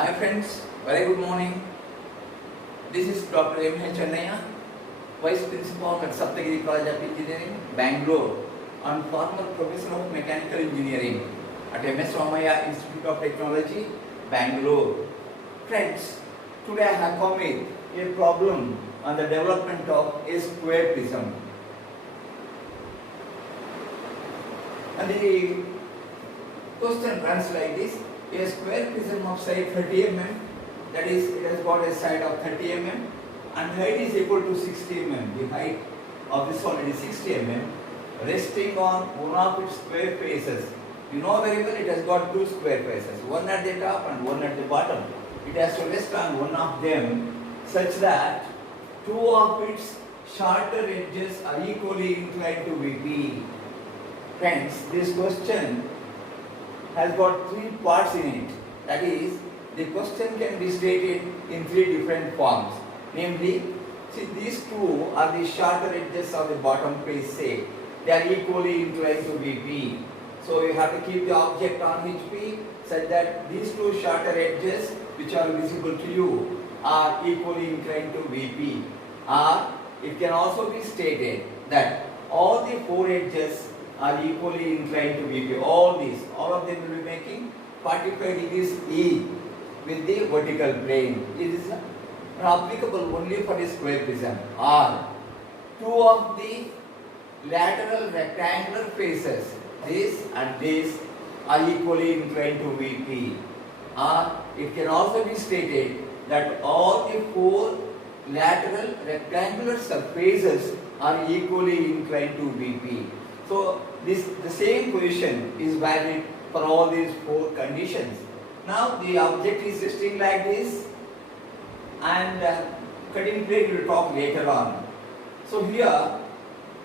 Hi friends, very good morning. This is Dr. M. H. Chennaiya, Vice Principal at Saptagiri College of Engineering, Bangalore, and former Professor of Mechanical Engineering at MS Ramaiah Institute of Technology, Bangalore. Friends, today I have come with a problem on the development of a square prism. And the question runs like this: a square prism of say 30 mm, that is, it has got a side of 30 mm and height is equal to 60 mm. The height of this solid is 60 mm, resting on one of its square faces. You know very well it has got two square faces, one at the top and one at the bottom. It has to rest on one of them such that two of its shorter edges are equally inclined to VP. Friends, this question has got three parts in it. That is, the question can be stated in three different forms. Namely, see, these two are the shorter edges of the bottom face, say. They are equally inclined to VP. So you have to keep the object on HP such that these two shorter edges which are visible to you are equally inclined to VP. Or it can also be stated that all the four edges are equally inclined to VP. All of them will be making 45 degrees each with the vertical plane. It is applicable only for the square prism. Or two of the lateral rectangular faces, this and this, are equally inclined to VP. Or it can also be stated that all the four lateral rectangular surfaces are equally inclined to VP. So the same position is valid for all these four conditions. Now the object is resting like this, and cutting plane we will talk later on. So here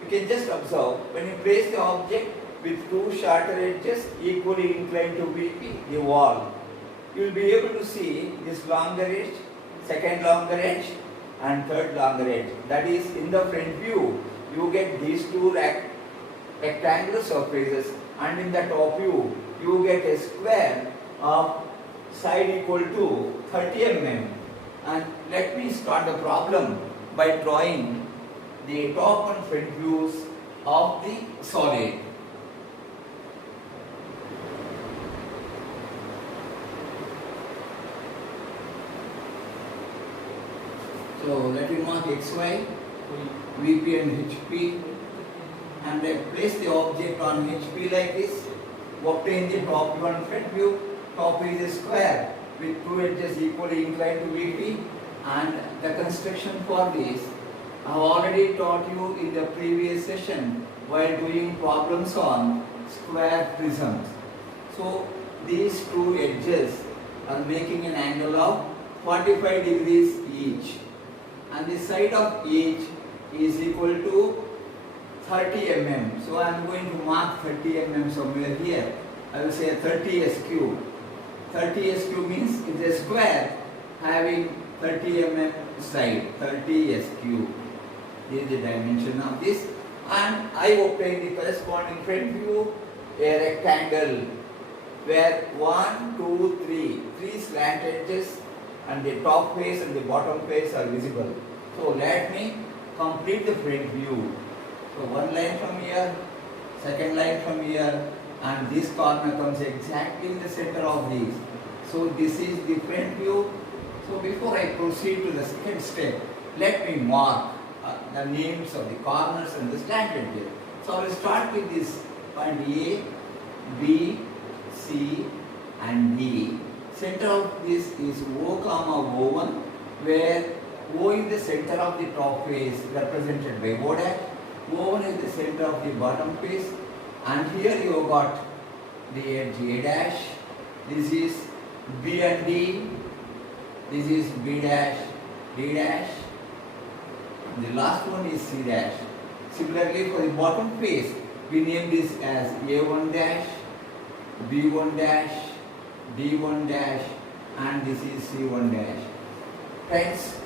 you can just observe, when you place the object with two shorter edges equally inclined to VP, the wall, you will be able to see this longer edge, second longer edge and third longer edge. That is, in the front view you get these two rectangular surfaces, and in the top view you get a square of side equal to 30 mm. And let me start the problem by drawing the top and front views of the solid. So let me mark XY, VP and HP, and I place the object on HP like this, obtain the top view and front view. Top is a square with two edges equally inclined to VP, and the construction for this I have already taught you in the previous session while doing problems on square prisms. So these two edges are making an angle of 45 degrees each, and the side of each is equal to 30 mm. So I am going to mark 30 mm somewhere here. I will say 30 SQ. 30 SQ means it is a square having 30 mm side, 30 SQ. This is the dimension of this. And I obtain the corresponding front view, a rectangle where 1, 2, 3 slant edges and the top face and the bottom face are visible. So let me complete the front view. So one line from here, second line from here, and this corner comes exactly in the center of these. So this is the front view. So before I proceed to the second step, let me mark the names of the corners and the slant edges. So I will start with this point A, B, C and D. Center of this is O, O1, where O is the center of the top face represented by O dash. O1 is the center of the bottom face, and here you have got the edge A dash. This is B and D. This is B dash, D dash. The last one is C dash. Similarly, for the bottom face, we name this as A1 dash, B1 dash, D1 dash, and this is C1 dash. Friends,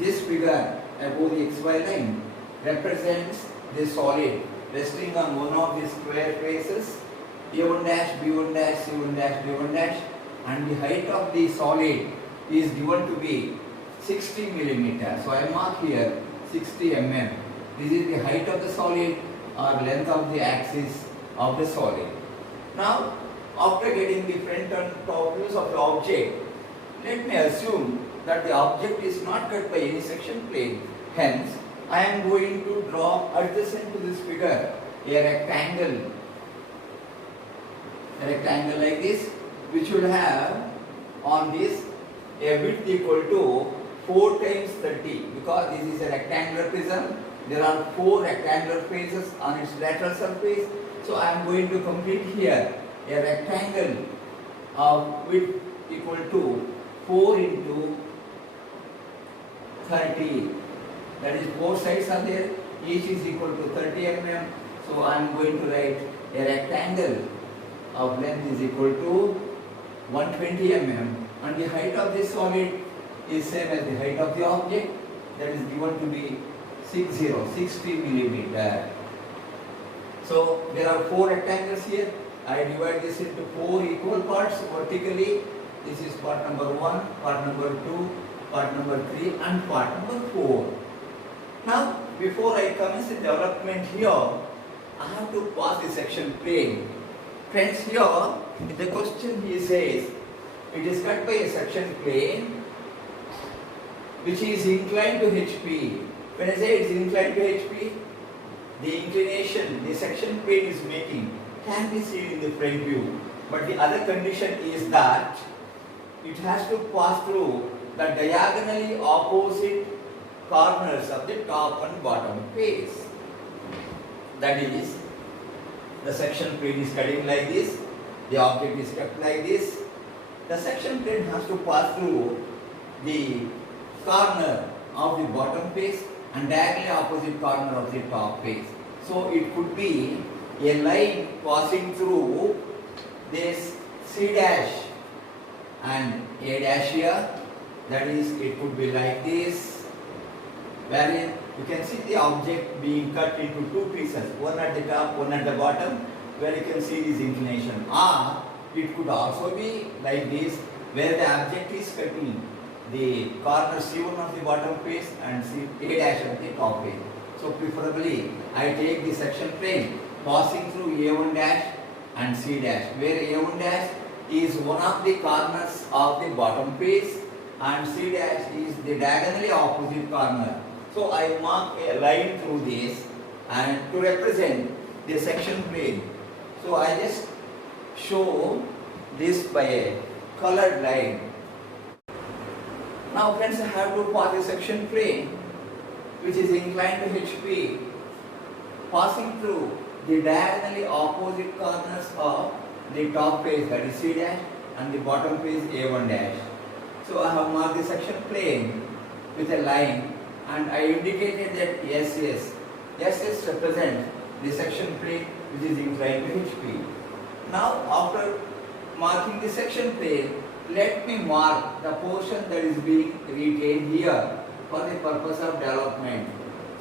this figure above the XY line represents the solid resting on one of the square faces, A1 dash, B1 dash, C1 dash, D1 dash, and the height of the solid is given to be 60 millimeter. So I mark here 60 mm. This is the height of the solid or length of the axis of the solid. Now, after getting the front and top views of the object, let me assume that the object is not cut by any section plane. Hence, I am going to draw adjacent to this figure a rectangle like this, which will have on this a width equal to 4 times 30, because this is a rectangular prism. There are 4 rectangular faces on its lateral surface. So I am going to complete here a rectangle of width equal to 4 into 30. That is, 4 sides are there, each is equal to 30 mm. So I am going to write a rectangle of length is equal to 120 mm, and the height of this solid is same as the height of the object, that is given to be 60 millimeter. So there are 4 rectangles here. I divide this into 4 equal parts vertically. This is part number 1, part number 2, part number 3 and part number 4. Now, before I commence the development here, I have to pass the section plane. Friends, here in the question he says it is cut by a section plane which is inclined to HP. When I say it is inclined to HP, the inclination the section plane is making can be seen in the front view. But the other condition is that it has to pass through the diagonally opposite corners of the top and bottom face. That is, the section plane is cutting like this, the object is cut like this. The section plane has to pass through the corner of the bottom face and diagonally opposite corner of the top face. So it could be a line passing through this C dash and A dash here. That is, it could be like this, wherein you can see the object being cut into 2 pieces, one at the top, one at the bottom, where you can see this inclination. Or it could also be like this, where the object is cutting the corner C1 of the bottom face and A dash of the top face. So preferably I take the section plane passing through A1 dash and C dash, where A1 dash is one of the corners of the bottom face and C dash is the diagonally opposite corner. So I mark a line through this and to represent the section plane. So I just show this by a colored line. Now friends, I have to pass a section plane which is inclined to HP, passing through the diagonally opposite corners of the top face, that is C dash, and the bottom face A1 dash. So I have marked the section plane with a line and I indicated that SS represents the section plane which is inclined to HP. Now after marking the section plane, let me mark the portion that is being retained here for the purpose of development.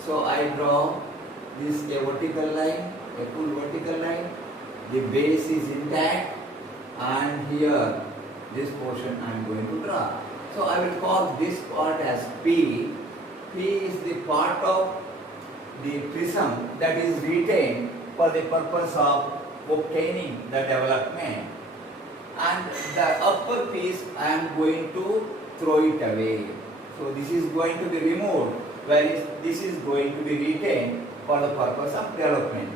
So I draw this a vertical line, a full vertical line. The base is intact and here this portion I am going to draw. So I will call this part as P. P is the part of the prism that is retained for the purpose of obtaining the development, and the upper piece I am going to throw it away. So this is going to be removed, whereas this is going to be retained for the purpose of development.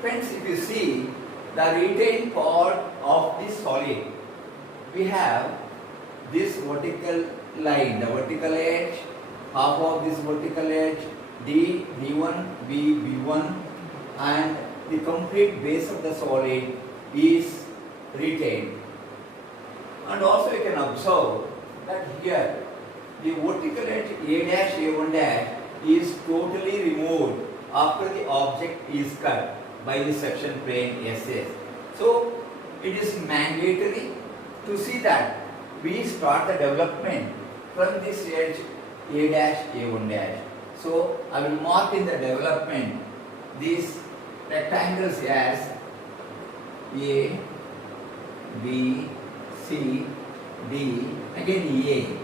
Friends, if you see the retained part of this solid, we have this vertical line, the vertical edge, half of this vertical edge, D, D1, B, B1, and the complete base of the solid is retained. And also you can observe that here the vertical edge A dash, A1 dash is totally removed after the object is cut by the section plane SS. So it is mandatory to see that we start the development from this edge A dash, A1 dash. So I will mark in the development these rectangles as A, B, C, D, again A.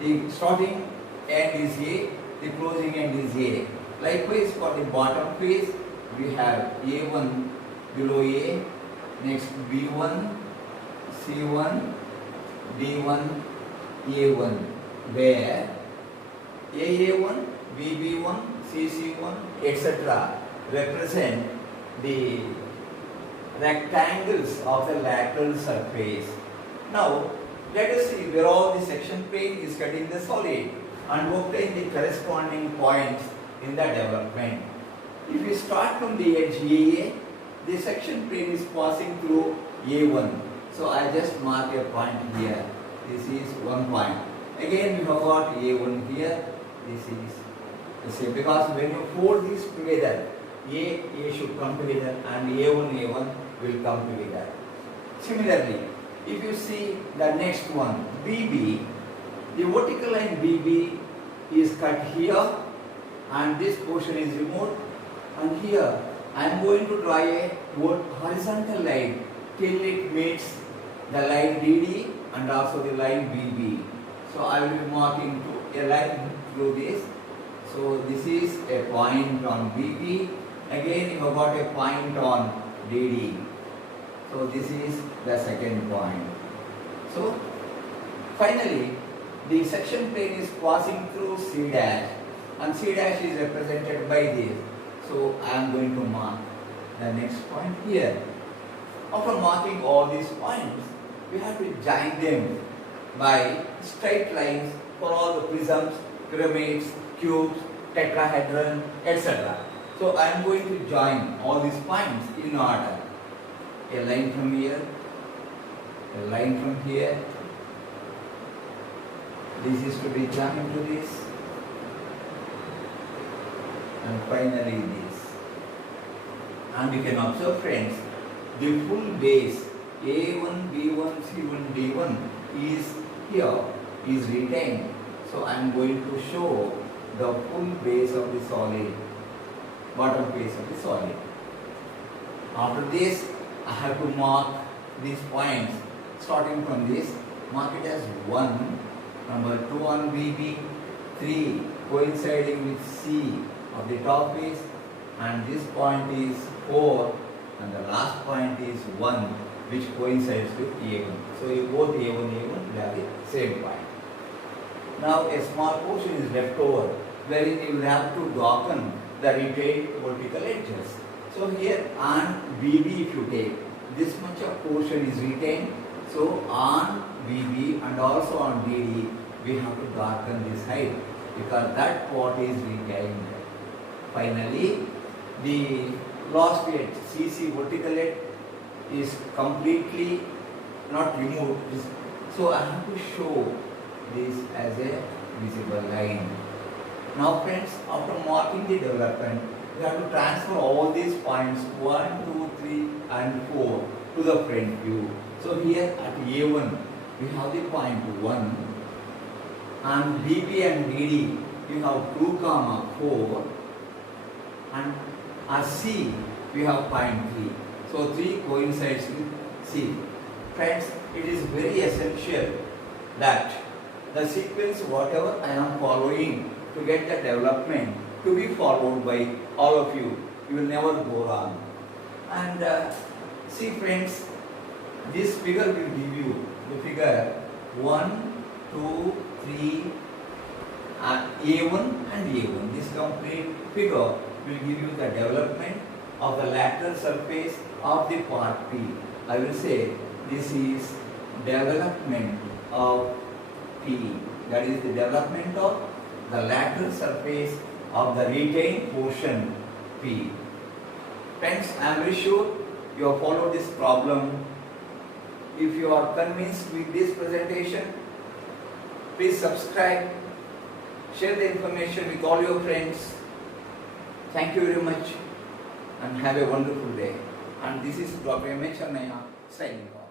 The starting end is A, the closing end is A. Likewise for the bottom face, we have A1 below A, next B1, C1, D1, A1, where AA1, BB1, CC1, etc. represent the rectangles of the lateral surface. Now, let us see where all the section plane is cutting the solid and obtain the corresponding points in the development. If we start from the edge AA, the section plane is passing through A1. So I just mark a point here. This is one point. Again we have got A1 here. This is the same, because when you fold these together, A should come together and A1 will come together. Similarly, if you see the next one, BB, the vertical line BB is cut here and this portion is removed, and here I am going to draw a horizontal line till it meets the line DD and also the line BB. So I will be marking a line through this. So this is a point on BB. Again you have got a point on DD. So this is the second point. So finally the section plane is passing through C dash, and C dash is represented by this. So I am going to mark the next point here. After marking all these points, we have to join them by straight lines for all the prisms, pyramids, cubes, tetrahedron, etc. So I am going to join all these points in order. A line from here, a line from here. This is to be joined to this, and finally this. And you can observe, friends, the full base A1, B1, C1, D1 is here, is retained. So I am going to show the full base of the solid, bottom base of the solid. After this, I have to mark these points. Starting from this, mark it as 1, number 2 on BB, 3 coinciding with C of the top face, and this point is 4, and the last point is 1, which coincides with A1. So both A1 will have the same point. Now a small portion is left over, wherein you will have to darken the retained vertical edges. So here on BB, if you take, this much of portion is retained. So on BB and also on DD, we have to darken this height, because that part is retained. Finally, the last edge, CC vertical edge, is completely not removed. So I have to show this as a visible line. Now friends, after marking the development, we have to transfer all these points 1, 2, 3 and 4 to the front view. So here at A1, we have the point 1, and BB and DD, we have 2, 4, and at C, we have point 3. So 3 coincides with C. Friends, it is very essential that the sequence whatever I am following to get the development to be followed by all of you. You will never go wrong. And see friends, this figure will give you the figure 1, 2, 3, A1 and A1. This complete figure will give you the development of the lateral surface of the part P. I will say this is development of P. That is the development of the lateral surface of the retained portion P. Friends, I am very sure you have followed this problem. If you are convinced with this presentation, please subscribe, share the information with all your friends. Thank you very much and have a wonderful day. And this is Dr. M. H. Annaya signing off.